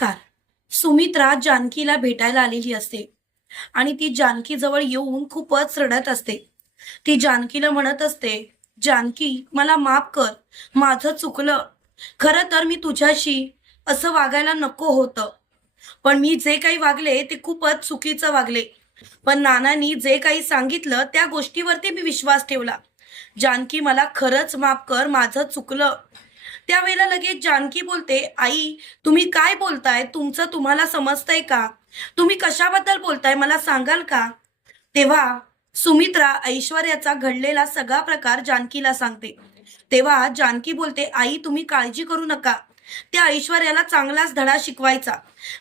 नमस्कार. सुमित्रा जानकीला भेटायला आलेली असते. आणि ती जानकी जवळ येऊन खूपच रडत असते. ती जानकीला म्हणत असते जानकी मला माफ कर. माझं चुकलं. खरं तर मी तुझ्याशी असं वागायला नको होतं. पण मी जे काही वागले ते खूपच चुकीचं वागले. पण नानांनी जे काही सांगितलं त्या गोष्टीवरती मी विश्वास ठेवला. जानकी मला खरंच माफ कर. माझं चुकलं. त्यावेळेला लगेच जानकी बोलते आई तुम्ही काय बोलताय? तुमचं तुम्हाला समजतंय का? तुम्ही कशाबद्दल बोलताय? मला सांगाल का? तेव्हा सुमित्रा ऐश्वर्याचा घडलेला सगळा प्रकार जानकीला सांगते. तेव्हा जानकी बोलते आई तुम्ही काळजी करू नका. त्या ऐश्वर्याला चांगलाच धडा शिकवायचा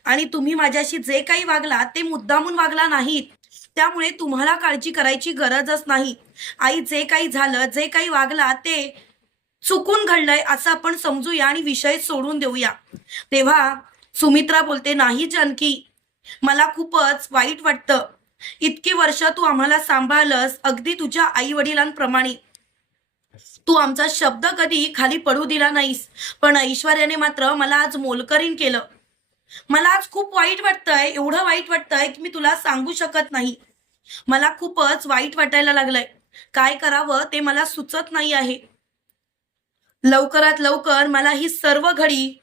आणि तुम्ही माझ्याशी जे काही वागला ते मुद्दामून वागला नाहीत. त्यामुळे तुम्हाला काळजी करायची गरजच नाही. आई जे काही झालं जे काही वागला ते चुकून घडलंय असं आपण समजूया आणि विषय सोडून देऊया. तेव्हा सुमित्रा बोलते नाही जानकी मला खूपच वाईट वाटतं. इतकी वर्ष तू आम्हाला सांभाळलंस अगदी तुझ्या आई वडिलांप्रमाणे तू आमचा शब्द कधी खाली पडू दिला नाहीस पण ऐश्वर्याने मात्र मला आज मोलकरीन केलं. मला आज खूप वाईट वाटतंय एवढं वाईट वाटतंय की मी तुला सांगू शकत नाही. मला खूपच वाईट वाटायला लागलंय. काय करावं ते मला सुचत नाही आहे. लवकरात लवकर मला ही सर्व घडी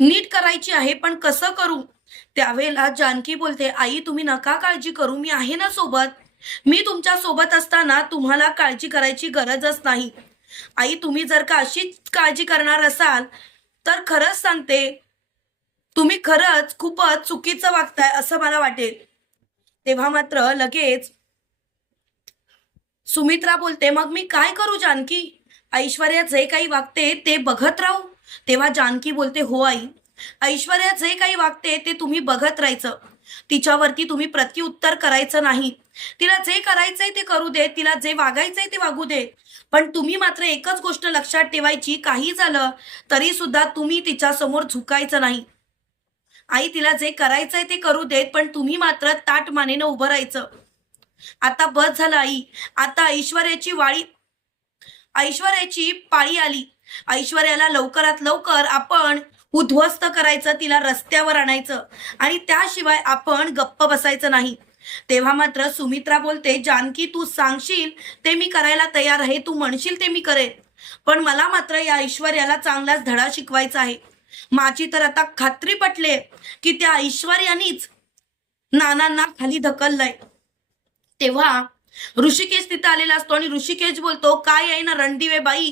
नीट करायची आहे पण कसं करू? त्यावेळेला जानकी बोलते आई तुम्ही नका काळजी करू मी आहे ना सोबत. मी तुमच्यासोबत असताना तुम्हाला काळजी करायची गरजच नाही. आई तुम्ही जर का अशीच काळजी करणार असाल तर खरंच सांगते तुम्ही खरंच खूपच चुकीचं वागताय असं मला वाटेल. तेव्हा मात्र लगेच सुमित्रा बोलते मग मी काय करू जानकी? ऐश्वर्या जे काही वागते ते बघत राहू. तेव्हा जानकी बोलते हो आई. ऐश्वर्या जे काही वागते ते तुम्ही बघत राहायचं. तिच्यावरती तुम्ही प्रत्युत्तर करायचं नाही. तिला जे करायचंय ते करू दे तिला जे वागायचंय ते वागू दे. पण तुम्ही मात्र एकच गोष्ट लक्षात ठेवायची काही झालं तरी सुद्धा तुम्ही तिच्या समोर झुकायचं नाही. आई तिला जे करायचंय ते करू देत पण तुम्ही मात्र ताट मानेनं उभं राहायचं. आता बस झालं आई. आता ऐश्वर्याची वाळी ऐश्वर्याची पाळी आली. ऐश्वर्याला लवकरात लवकर आपण उद्ध्वस्त करायचं तिला रस्त्यावर आणायचं आणि त्याशिवाय आपण गप्प बसायचं नाही. तेव्हा मात्र सुमित्रा बोलते जानकी तू सांगशील ते मी करायला तयार आहे तू म्हणशील ते मी करेन. पण मला मात्र या ऐश्वर्याला चांगलाच धडा शिकवायचा आहे. माझी तर आता खात्री पटले की त्या ऐश्वर्यानीच नानांना खाली ढकललंय. तेव्हा ऋषिकेश तिथं आलेला असतो आणि ऋषिकेश बोलतो काय आहे ना रणदिवे बाई?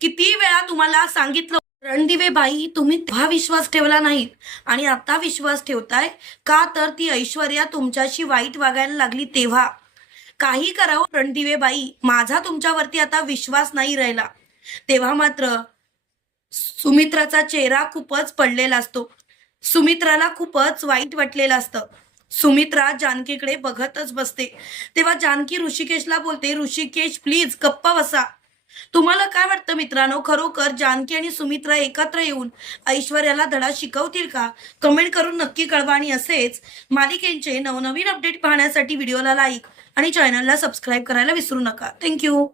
किती वेळा तुम्हाला सांगितलं रणदिवे बाई तुम्ही तेव्हा विश्वास ठेवला नाही आणि आता विश्वास ठेवताय? का तर ती ऐश्वर्या तुमच्याशी वाईट वागायला लागली तेव्हा. काही करावं रणदिवे बाई माझा तुमच्यावरती आता विश्वास नाही राहिला. तेव्हा मात्र सुमित्राचा चेहरा खूपच पडलेला असतो. सुमित्राला खूपच वाईट वाटलेलं असतं. सुमित्रा जानकीकडे बघतच बसते. तेव्हा जानकी ऋषिकेशला बोलते ऋषिकेश प्लीज गप्पा बसा. तुम्हाला काय वाटतं मित्रांनो? खरोखर जानकी आणि सुमित्रा एकत्र येऊन ऐश्वर्याला धडा शिकवतील का? कमेंट करून नक्की कळवा आणि असेच मालिकेंचे नवनवीन अपडेट पाहण्यासाठी व्हिडिओला लाईक आणि चॅनलला सबस्क्राईब करायला विसरू नका. थँक्यू